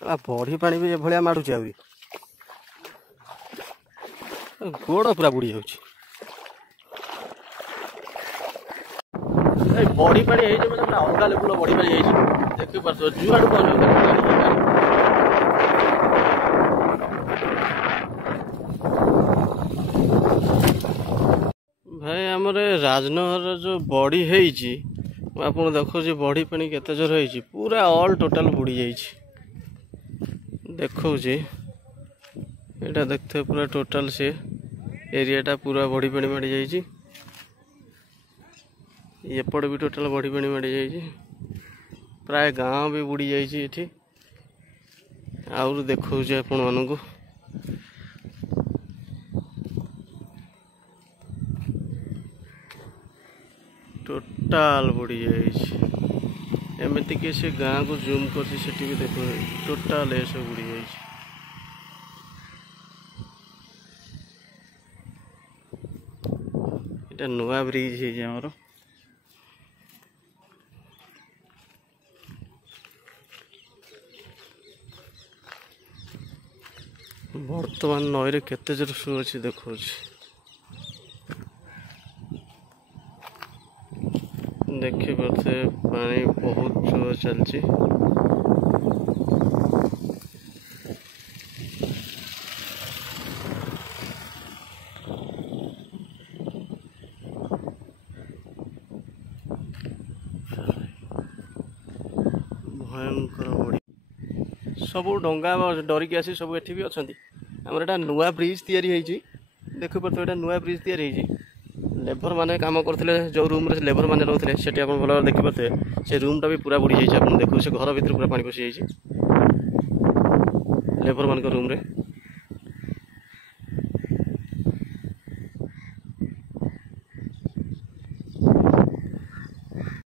बढ़ी पानी भी एभलिया माड़ुची आहुरी गोड़ पूरा बुड़ी जाऊँ बड़ी पानी मैंने अलग लेवल बड़ी पानी देखी पार्थ जुआड़ भाई आमर राजनगर जो बड़ी है आप देखो बड़ी पानी केते जोर है पूरा ऑल टोटाल बुड़ी जाइए देखो यहाँ देखते पूरा टोटाल से एरियाटा पूरा बड़ी पानी माड़ी जाइए एपट भी टोटाल बड़ी पानी माड़ी जाइए प्राय गाँव भी बुड़ी जाइए आउर देखो आपण मानू टोटाल बुड़ी जाइए एमती कि से गाँ को जूम कर भी देखो टोटाल ऐसे बुड़ी जाइए এটা नुआ ब्रिज है आमर बर्तमान नईरे केते जोर शो अच्छी देखो देखी पारे पानी बहुत जोर चलती भयंकर बड़ी सब डंगा डरिक आसी सब एठी भी अच्छा आमर एटा नुआ ब्रिज तैयारी होइछि देखि परतो एटा नुआ ब्रिज तैयारी होइछि लेबर माने काम करथिले जो रूम रे लेबर माने रहथिले सेठी आपण भलो देखि परते से रूम टा भी पूरा बुड़ी जाइछि आपण देखु से घर भीतर पूरा पानी पसि जाइछि लेबर मान को रूम रे